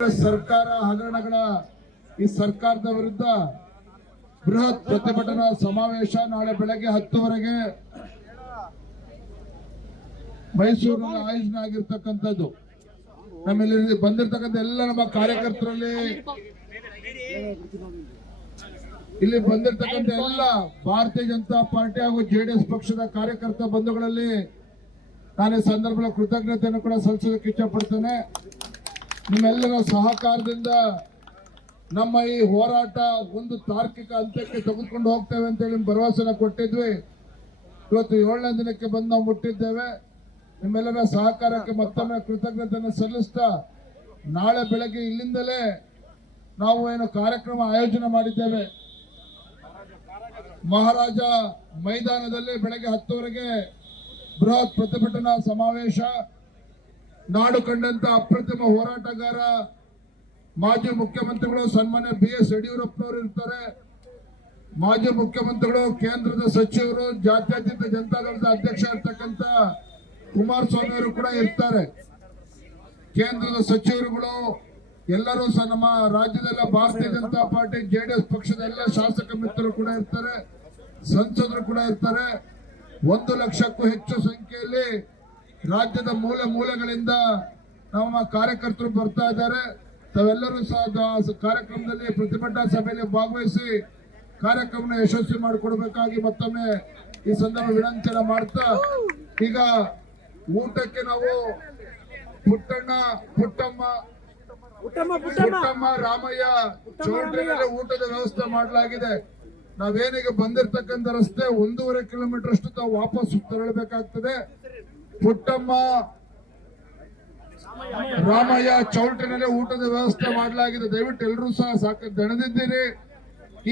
ಸರ್ಕಾರ ಹಗರಣಗಳ ಈ ಸರ್ಕಾರದ ವಿರುದ್ಧ ಬೃಹತ್ ಪ್ರತಿಭಟನಾ ಸಮಾವೇಶ ನಾಳೆ ಬೆಳಗ್ಗೆ ಹತ್ತುವರೆಗೆ ಮೈಸೂರಿನಲ್ಲಿ ಆಯೋಜನೆ ಆಗಿರ್ತಕ್ಕಂಥದ್ದು ನಮ್ಮಲ್ಲಿ ಬಂದಿರತಕ್ಕಂಥ ಎಲ್ಲ ನಮ್ಮ ಕಾರ್ಯಕರ್ತರಲ್ಲಿ ಇಲ್ಲಿ ಬಂದಿರತಕ್ಕಂಥ ಎಲ್ಲ ಭಾರತೀಯ ಜನತಾ ಪಾರ್ಟಿ ಹಾಗೂ ಜೆಡಿಎಸ್ ಪಕ್ಷದ ಕಾರ್ಯಕರ್ತ ಬಂಧುಗಳಲ್ಲಿ ನಾನು ಈ ಸಂದರ್ಭದಲ್ಲಿ ಕೃತಜ್ಞತೆಯನ್ನು ಕೂಡ ಸಲ್ಲಿಸೋದಕ್ಕೆ ಇಚ್ಛಪಡ್ತೇನೆ. ನಿಮ್ಮೆಲ್ಲರ ಸಹಕಾರದಿಂದ ನಮ್ಮ ಈ ಹೋರಾಟ ಒಂದು ತಾರ್ಕಿಕ ಅಂತ್ಯಕ್ಕೆ ತೆಗೆದುಕೊಂಡು ಹೋಗ್ತೇವೆ ಅಂತೇಳಿ ಭರವಸೆನ ಕೊಟ್ಟಿದ್ವಿ. ಇವತ್ತು ಏಳನೇ ದಿನಕ್ಕೆ ಬಂದು ನಾವು ಮುಟ್ಟಿದ್ದೇವೆ. ನಿಮ್ಮೆಲ್ಲರ ಸಹಕಾರಕ್ಕೆ ಮತ್ತೊಮ್ಮೆ ಕೃತಜ್ಞತೆಯನ್ನು ಸಲ್ಲಿಸ್ತಾ ನಾಳೆ ಬೆಳಗ್ಗೆ ಇಲ್ಲಿಂದಲೇ ನಾವು ಏನು ಕಾರ್ಯಕ್ರಮ ಆಯೋಜನೆ ಮಾಡಿದ್ದೇವೆ. ಮಹಾರಾಜ ಮೈದಾನದಲ್ಲಿ ಬೆಳಗ್ಗೆ ಹತ್ತುವರೆಗೆ ಬೃಹತ್ ಪ್ರತಿಭಟನಾ ಸಮಾವೇಶ. ನಾಡು ಕಂಡಂತ ಅಪ್ರತಿಮ ಹೋರಾಟಗಾರ ಮಾಜಿ ಮುಖ್ಯಮಂತ್ರಿಗಳು ಸನ್ಮಾನ್ಯ ಬಿ ಎಸ್ ಯಡಿಯೂರಪ್ಪನವರು ಇರ್ತಾರೆ. ಮಾಜಿ ಮುಖ್ಯಮಂತ್ರಿಗಳು, ಕೇಂದ್ರದ ಸಚಿವರು, ಜಾತ್ಯತೀತ ಜನತಾದಳದ ಅಧ್ಯಕ್ಷ ಇರ್ತಕ್ಕಂಥ ಕುಮಾರಸ್ವಾಮಿ ಅವರು ಕೂಡ ಇರ್ತಾರೆ. ಕೇಂದ್ರದ ಸಚಿವರುಗಳು ಎಲ್ಲರೂ ಸಹ ನಮ್ಮ ರಾಜ್ಯದಲ್ಲ ಭಾರತೀಯ ಜನತಾ ಪಾರ್ಟಿ ಜೆಡಿಎಸ್ ಪಕ್ಷದ ಎಲ್ಲ ಶಾಸಕ ಮಿತ್ರರು ಕೂಡ ಇರ್ತಾರೆ. ಸಂಸದರು ಕೂಡ ಇರ್ತಾರೆ. ಒಂದು ಲಕ್ಷಕ್ಕೂ ಹೆಚ್ಚು ಸಂಖ್ಯೆಯಲ್ಲಿ ರಾಜ್ಯದ ಮೂಲ ಮೂಲಗಳಿಂದ ನಮ್ಮ ಕಾರ್ಯಕರ್ತರು ಬರ್ತಾ ಇದ್ದಾರೆ. ತಾವೆಲ್ಲರೂ ಸಹ ಕಾರ್ಯಕ್ರಮದಲ್ಲಿ ಪ್ರತಿಭಟನಾ ಸಭೆಯಲ್ಲಿ ಭಾಗವಹಿಸಿ ಕಾರ್ಯಕ್ರಮ ಯಶಸ್ವಿ ಮಾಡಿಕೊಡ್ಬೇಕಾಗಿ ಮತ್ತೊಮ್ಮೆ ಈ ಸಂದರ್ಭ ವಿನಂತಿಯನ್ನ ಮಾಡ್ತಾ ಈಗ ಊಟಕ್ಕೆ ನಾವು ಪುಟ್ಟಣ್ಣ ಪುಟ್ಟಮ್ಮ ಪುಟ್ಟಮ್ಮ ಪುಟ್ಟಮ್ಮ. ಪುಟ್ಟಮ್ಮ ರಾಮಯ್ಯ ಚೌಟ್ರಿನಲ್ಲಿ ಊಟದ ವ್ಯವಸ್ಥೆ ಮಾಡಲಾಗಿದೆ. ನಾವೇನಿಗೆ ಬಂದಿರ್ತಕ್ಕಂಥ ರಸ್ತೆ ಒಂದೂವರೆ ಕಿಲೋಮೀಟರ್ ಅಷ್ಟು ತಾವು ವಾಪಸ್ ತೆರಳಬೇಕಾಗ್ತದೆ. ಪುಟ್ಟಮ್ಮ ರಾಮಯ್ಯ ಚೌಲ್ಟ್ರಿನಲ್ಲಿ ಊಟದ ವ್ಯವಸ್ಥೆ ಮಾಡಲಾಗಿದೆ. ದಯವಿಟ್ಟು ಎಲ್ಲರೂ ಸಹ ಸಾಕ ದಣದಿದ್ದೀರಿ.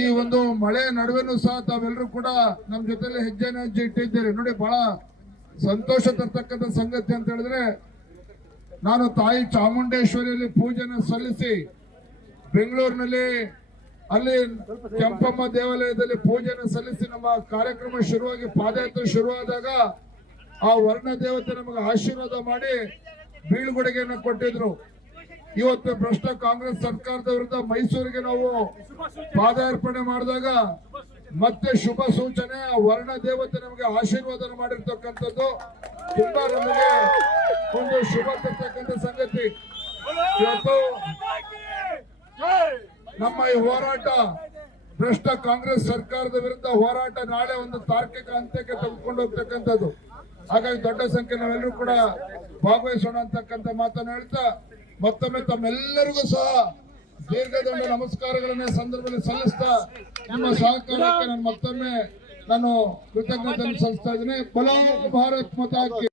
ಈ ಒಂದು ಮಳೆ ನಡುವೆನೂ ಸಹ ತಾವೆಲ್ಲರೂ ಕೂಡ ನಮ್ಮ ಜೊತೆಲಿ ಹೆಜ್ಜೆನ ಹೆಜ್ಜೆ ಇಟ್ಟಿದ್ದೀರಿ. ನೋಡಿ, ಬಹಳ ಸಂತೋಷ ತರ್ತಕ್ಕಂಥ ಸಂಗತಿ ಅಂತ ಹೇಳಿದ್ರೆ, ನಾನು ತಾಯಿ ಚಾಮುಂಡೇಶ್ವರಿಯಲ್ಲಿ ಪೂಜೆನ ಸಲ್ಲಿಸಿ ಬೆಂಗಳೂರಿನಲ್ಲಿ, ಅಲ್ಲಿ ಕೆಂಪಮ್ಮ ದೇವಾಲಯದಲ್ಲಿ ಪೂಜೆನ ಸಲ್ಲಿಸಿ ನಮ್ಮ ಕಾರ್ಯಕ್ರಮ ಶುರುವಾಗಿ ಪಾದಯಾತ್ರೆ ಶುರುವಾದಾಗ ಆ ವರ್ಣ ದೇವತೆ ನಮಗೆ ಆಶೀರ್ವಾದ ಮಾಡಿ ಬೀಳ್ಗೊಡುಗೆಯನ್ನು ಕೊಟ್ಟಿದ್ರು. ಇವತ್ತು ಭ್ರಷ್ಟ ಕಾಂಗ್ರೆಸ್ ಸರ್ಕಾರದ ವಿರುದ್ಧ ಮೈಸೂರಿಗೆ ನಾವು ಪಾದಾರ್ಪಣೆ ಮಾಡಿದಾಗ ಮತ್ತೆ ಶುಭ ಸೂಚನೆ, ಆ ವರ್ಣ ದೇವತೆ ನಮಗೆ ಆಶೀರ್ವಾದ ಮಾಡಿರ್ತಕ್ಕಂಥದ್ದು. ತುಂಬಾ ನಮಗೆ ಒಂದು ಶುಭ ತರ್ತಕ್ಕಂಥ ಸಂಗತಿ. ಇವತ್ತು ನಮ್ಮ ಈ ಹೋರಾಟ ಭ್ರಷ್ಟ ಕಾಂಗ್ರೆಸ್ ಸರ್ಕಾರದ ವಿರುದ್ಧ ಹೋರಾಟ ನಾಳೆ ಒಂದು ತಾರ್ಕಿಕ ಅಂತ್ಯಕ್ಕೆ ತೆಗೆದುಕೊಂಡು ಹೋಗ್ತಕ್ಕಂಥದ್ದು. ಹಾಗಾಗಿ ದೊಡ್ಡ ಸಂಖ್ಯೆ ನಾವೆಲ್ಲರೂ ಕೂಡ ಭಾಗವಹಿಸೋಣ ಅಂತಕ್ಕಂಥ ಮಾತನ್ನು ಹೇಳ್ತಾ ಮತ್ತೊಮ್ಮೆ ತಮ್ಮೆಲ್ಲರಿಗೂ ಸಹ ದೀರ್ಘದಂಡ ನಮಸ್ಕಾರಗಳನ್ನ ಸಂದರ್ಭದಲ್ಲಿ ಸಲ್ಲಿಸ್ತಾ ನಿಮ್ಮ ಸಹಕಾರಕ್ಕೆ ನಾನು ಮತ್ತೊಮ್ಮೆ ನಾನು ಕೃತಜ್ಞತೆಯನ್ನು ಸಲ್ಲಿಸ್ತಾ ಇದ್ದೀನಿ. ಬಲೋ ಭಾರತ್ ಮತಾಕಿ